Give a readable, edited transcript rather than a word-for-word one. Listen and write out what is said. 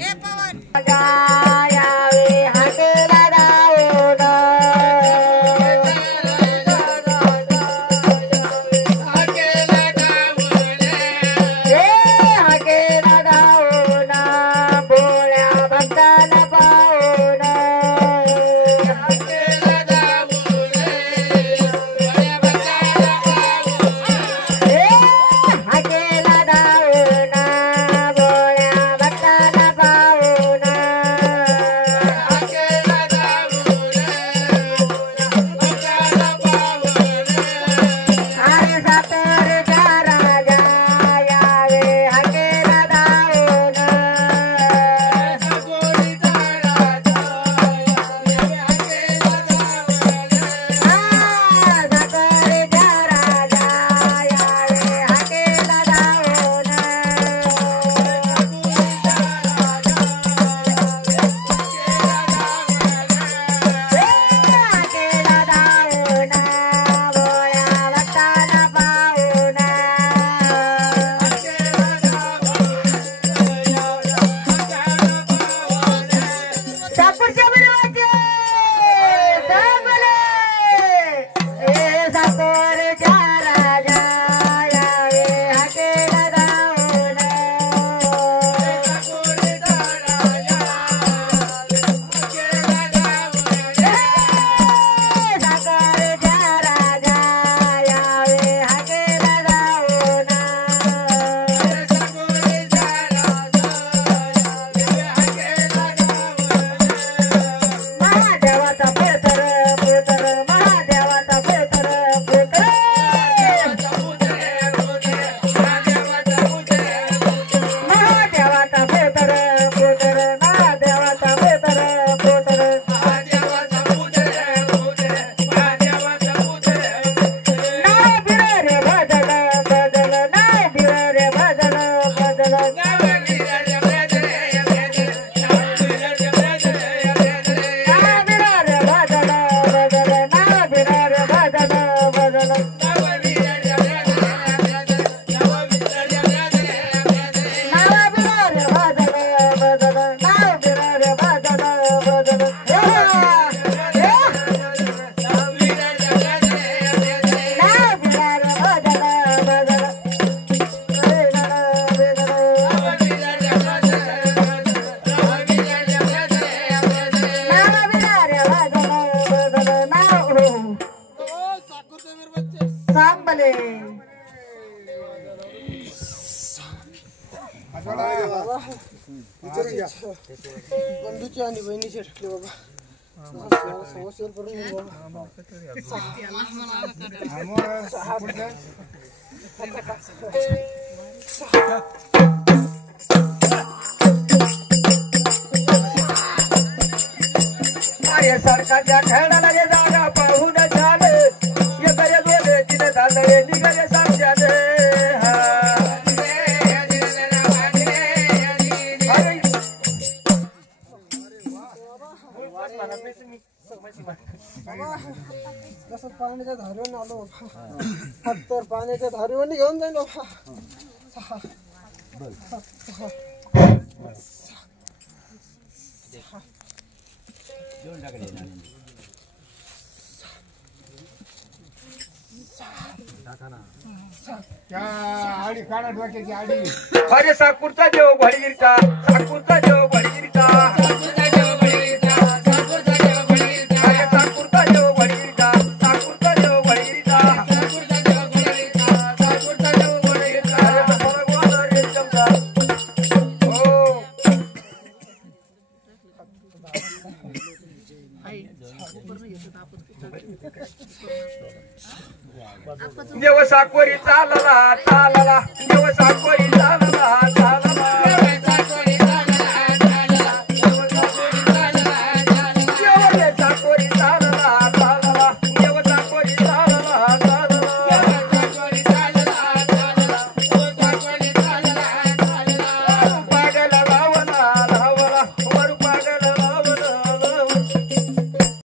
ए पवन गायावे हाकेला दावून हाकेला दावून भोळ्या भक्ताला पाहून हाकेला दावून भोळ्या भक्ताला पाहून अरे सातारचा राजा यावे हाकेला दावून सातारचा राजा यावे हाकेला दावून हाकेला दावून भोळ्या भक्ताला पाहून सापूरच्या बरोबरचे दामले ए सातारचा राजा यावे हाकेला दावून सातारचा राजा यावे हाकेला दावून महादेवाचा पेतर पुत्र महादेवाचा पेतर पुत्र महादेवाचा पेतर पुत्र महादेवाचा पेतर पुत्र नाव बिर रे बदल बदल नाव बिर रे बदल बदल नाव बिर रे बदल बदल नाव बिर रे बदल बदल नाव बिर रे बदल बदल नाव बिर रे बदल बदल नाव बिर रे बदल बदल सांग भले बंधूची आणि बहिणीचे ठेवले बाबा समस्या करून घेऊ बाबा माझ्या सरकारच्या खेळाला जे जागा पाहून झाले एकाच्या दोन तिने झाले निघाले साक्षाने कसं पाण्याच्या धारेवर आलो तर पाण्याच्या धारेवर घेऊन जाईल बाबा आडी काढा डोक्याची आडी अरे साकूरचा देव घडगिरीचा साकूरचा देव घडगिरीचा अरे साकूरचा देव घडगिरीचा साकूरचा देव घडगिरीचा अरे भगवान रे चमचा हो देव साकोरी चालला चालला देव साकोरी चालला चालला